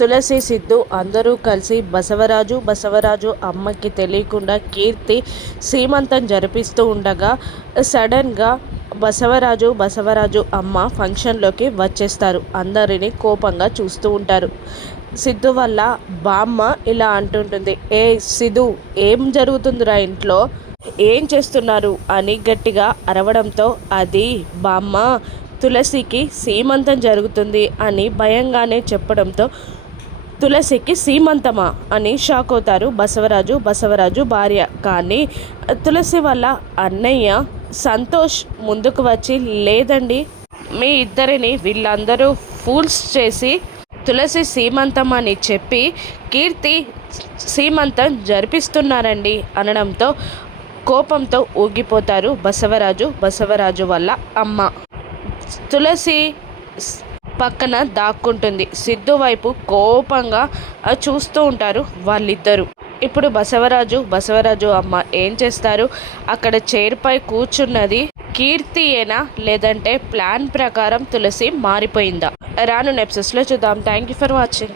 తులసి సిద్ధు అందరూ కలిసి బసవరాజు అమ్మకి తెలియకుండా కీర్తి సీమంతం జరిపిస్తూ ఉండగా సడన్గా బసవరాజు అమ్మ ఫంక్షన్లోకి వచ్చేస్తారు. అందరినీ కోపంగా చూస్తూ ఉంటారు. సిద్ధు వల్ల బామ్మ ఇలా అంటుంటుంది, ఏ సిద్ధు, ఏం జరుగుతుందిరా ఇంట్లో, ఏం చేస్తున్నారు అని గట్టిగా అరవడంతో అది బామ్మ తులసికి సీమంతం జరుగుతుంది అని భయంగానే చెప్పడంతో తులసికి సీమంతమా అని షాక్ అవుతారు బసవరాజు భార్య. కానీ తులసి వల్ల అన్నయ్య సంతోష్ ముందుకు వచ్చి, లేదండి, మీ ఇద్దరిని వీళ్ళందరూ ఫూల్స్ చేసి తులసి సీమంతం అని చెప్పి కీర్తి సీమంతం జరిపిస్తున్నారండి అనడంతో కోపంతో ఊగిపోతారు బసవరాజు వల్ల అమ్మ. తులసి పక్కన దాక్కుంటుంది. సిద్ధు వైపు కోపంగా చూస్తూ ఉంటారు వాళ్ళిద్దరూ. ఇప్పుడు బసవరాజు అమ్మ ఏం చేస్తారు? అక్కడ చైర్పై కూర్చున్నది కీర్తియేనా, లేదంటే ప్లాన్ ప్రకారం తులసి మారిపోయిందా? రాను ఎపిసోడ్స్లో చూద్దాం. Thank you for watching.